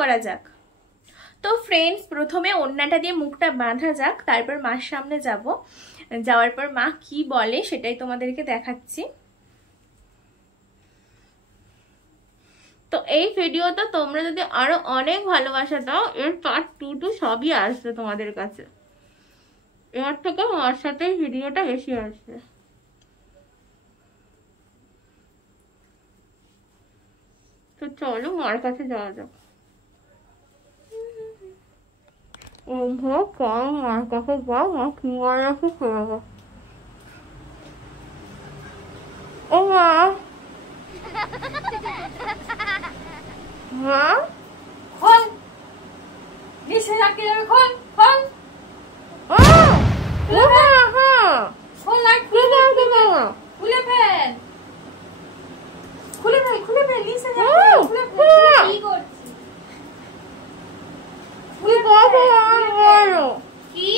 করা যাক। তো ফ্রেন্ডস, প্রথমে ওড়নাটা দিয়ে মুখটা বাঁধা যাক, তারপর মার সামনে যাব। যাওয়ার পর মা কি বলে সেটাই তোমাদেরকে দেখাচ্ছি। তো এই ভিডিওটা তোমরা যদি আরো অনেক ভালোবাসা দাও, এর পার্ট 2 সবই আসবে তোমাদের কাছে। এর থেকে মার সাথে ভিডিওটা বেশি আসবে। তো চলো মার কাছে যাওয়া যাক। ও ভগবান, মার কাছে যাও, মা কি বলে নাকি করবো। ও মা, মা খোল, নিচে রাখতে যাবে, খোল খোল। খোল লাইট খুলে ফেল, খুলে ফেল, খুলে ফেল, খুলে ফেল, নিচে যাবে, খুলে ফেল। কি করছিস? খুলে ফেল। কি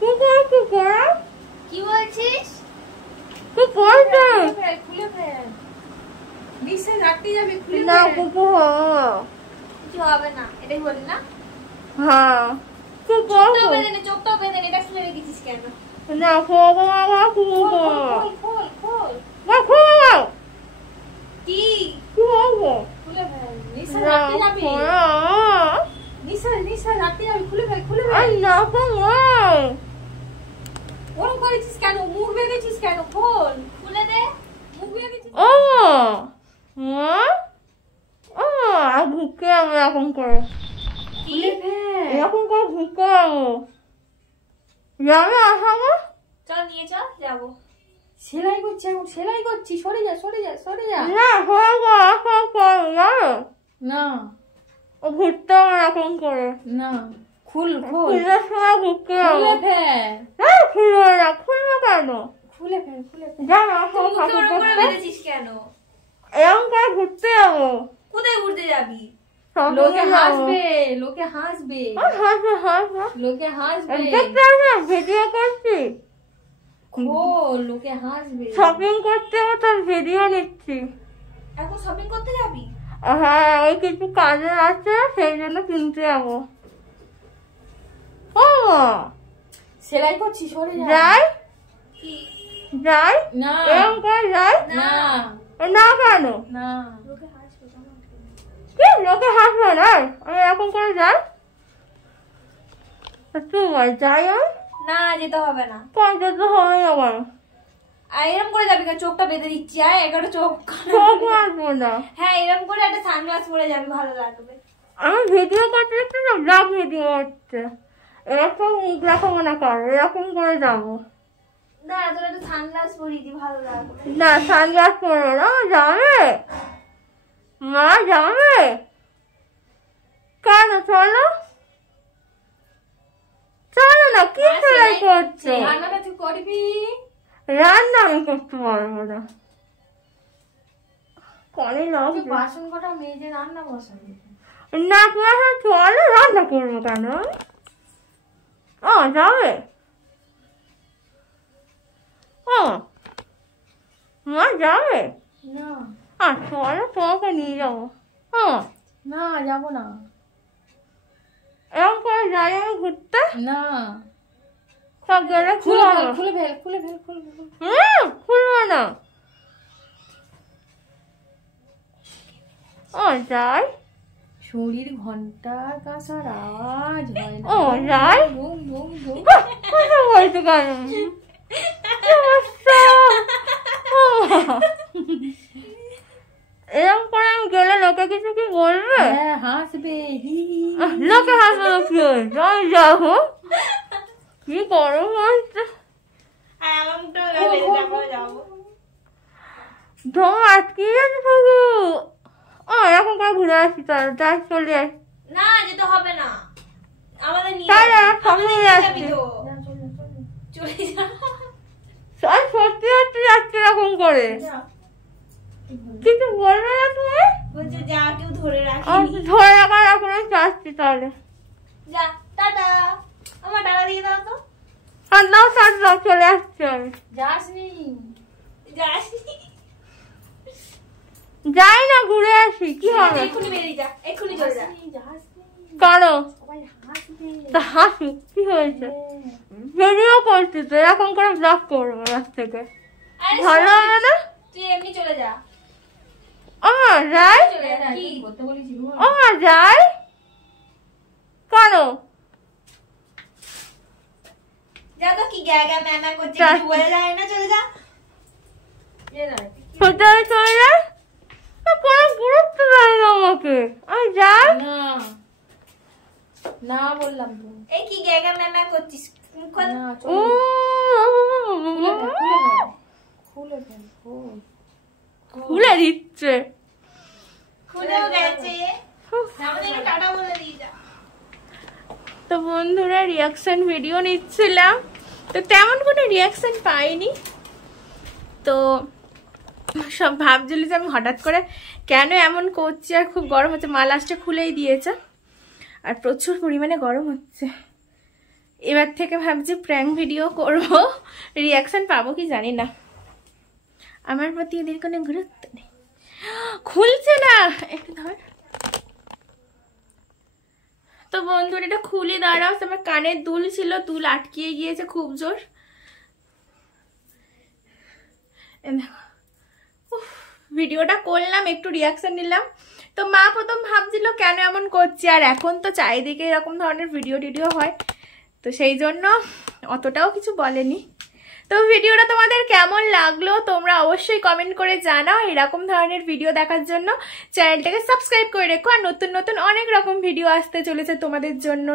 কি করে কি বলছিস? কি করছিস? খুলে ফেল, নিচে রাখতে যাবে, খুলে ফেল। না কুকু কিছু হবে না, এটাই বলি না। হ্যাঁ চোখটাও বেঁধে নে, চোখটাও বেঁধে নে, এটা খুলে রেখেছিস কেন? না খোল খোল খোল খোল। কি কি হবে? খুলে ফেল, নিচে রাখতে যাবি, নিচে রাখতে যাবি, খুলে ফেল, খুলে ফেল। না খোল, ওরকম করেছিস কেন? মুখ বেঁধেছিস কেন? খোল, খুলে দে, মুখ বেঁধেছিস। ও মা, ও ভুকে আমি এখন করে, খুলে ফেল, এরকম করে ভুকে যাবে। আসামো, চল নিয়ে চল, যাবো। সেলাই করছি এখন, সেলাই করছি, সরে যা সরে যা সরে যা। না না, ও ঘুরতে এরকম করে না। খুল খোল, সময় ঘুরতে খুলে ফেল। হ্যাঁ খুলবে না, খুলবে কেন? খুলে ফেল, খুলে ফেল। যা না, বেঁধেছিস কেন? এরকম করে ঘুরতে যাবো। কোথায় ঘুরতে যাবি? লোকে হাসবে, লোকে হাসবে, লোকে হাসবে। ভিডিও করছি, লোকে হাসবে। শপিং করতে হবে, তার ভিডিও নিচ্ছি। এখন শপিং করতে যাবি? হ্যাঁ, ওই কিছু কাজে আছে, সেই জন্য কিনতে যাবো। ও সেলাই করছি, সরে যাই যাই না, এরকম করে যাই না। না কেন? না, লোকে হাসবে। কি লোকে হাসবে না? আমি এরকম করে যাই, তুই বল যাই? না যেতে হবে না। কোন যেতে হবে আমার? এরকম করে যাবি, চোখটা বেঁধে দিচ্ছি। একটা চোখ মারবো না। হ্যাঁ এরকম করে একটা সানগ্লাস পরে যাবি, ভালো লাগবে। আমি ভিডিও করতে দেখতে না, ব্লগ ভিডিও হচ্ছে, এরকম মুখ দেখাবো না কারো, এরকম করে যাবো। না তোর একটা সানগ্লাস পরিয়ে দি, ভালো লাগবে। না সানগ্লাস পরবো না। যাবে মা, যাবে কেন? চলো চলো না। কি সেলাই করছো? রান্নাটা তুই করবি? রান্না আমি করতে পারবো না, কলে লাগবে। বাসন কটা মেজে রান্না বসাবি না? চলো, রান্না করবো কেন? ও যাবে? ও মা যাবে না? চলো, তোমাকে নিয়ে যাবো। ও না, যাবো না। এরকম করে যাই আমি ঘুরতে? না, সব গেলে খুলে ফেল, খুলে ফেল, খুলে ফেল, খুলবে না। ও যাই, শরীর ঘন্টার কাছার আওয়াজ হয় না। ও যাই, কথা বলতে কেন? এরকম করে আমি গেলে লোকে কিছু কি বলবে? হ্যাঁ হাসবে, লোকে হাসবে। কি যাবো, কি গরম হচ্ছে। ধোঁ আটকে যাচ্ছে শুধু। ও এরকম করে ঘুরে আসি, তাহলে তাই চলে আসি। না যেতে হবে না, আমাদের নিয়ে যাচ্ছি। চলে যা, সত্যি সত্যি যাচ্ছে এরকম করে। কিছু বলবে না তুমি? বলছে যা, কেউ ধরে রাখি, ধরে রাখার এখন যাচ্ছি। তাহলে যা, টাটা। আমার টাটা দিয়ে দাও তো। আর নাও, টাটা, চলে আসছি আমি। যাসনি, যাসনি। যাই না ঘুরে আসি, কি হবে? এক্ষুনি বেরিয়ে যা, এক্ষুনি চলে যা। কারো তা হাসুক, কি হয়েছে? ভিডিও করছি তো, এরকম করে ব্লগ করবো রাত থেকে, ভালো হবে না? তুই এমনি চলে যা। আমার যাই, কি করতে বলেছি? আমার যাই কেন? যা তো, কি গ্যাগা ম্যামা করছে, কিছু বলে যায় না, চলে যা। কোথায় চলে যায়? কোনো গুরুত্ব দেয় না আমাকে, আমি যাই না বললাম তো। এই কি গ্যাগা ম্যামা করছিস? খুলে দিচ্ছে, খুলেও গেছে। টাটা বলে দিয়ে যা। তো বন্ধুরা রিয়াকশন ভিডিও নিচ্ছিলাম, তো তেমন কোনো রিয়াকশন পাইনি। তো সব ভাবছিল যে আমি হঠাৎ করে কেন এমন করছি, আর খুব গরম হচ্ছে, মা লাস্টে খুলেই দিয়েছে, আর প্রচুর পরিমাণে গরম হচ্ছে। এবার থেকে ভাবছি প্র্যাঙ্ক ভিডিও করব, রিয়াকশন পাবো কি জানি না, আমার প্রতি এদের কোনো গুরুত্ব নেই। খুলছে না, একটু ধর। তো বন্ধুরা এটা খুলে দাঁড়াও, আমার কানের দুল ছিল, দুল আটকিয়ে গিয়েছে খুব জোর। ভিডিওটা করলাম, একটু রিয়াকশন নিলাম। তো মা প্রথম ভাবছিল কেন এমন করছি, আর এখন তো চারিদিকে এরকম ধরনের ভিডিও হয়, তো সেই জন্য অতটাও কিছু বলেনি। তো ভিডিওটা তোমাদের কেমন লাগলো তোমরা অবশ্যই কমেন্ট করে জানাও। এরকম ধরনের ভিডিও দেখার জন্য চ্যানেলটাকে সাবস্ক্রাইব করে রেখো, আর নতুন নতুন অনেক রকম ভিডিও আসতে চলেছে তোমাদের জন্য।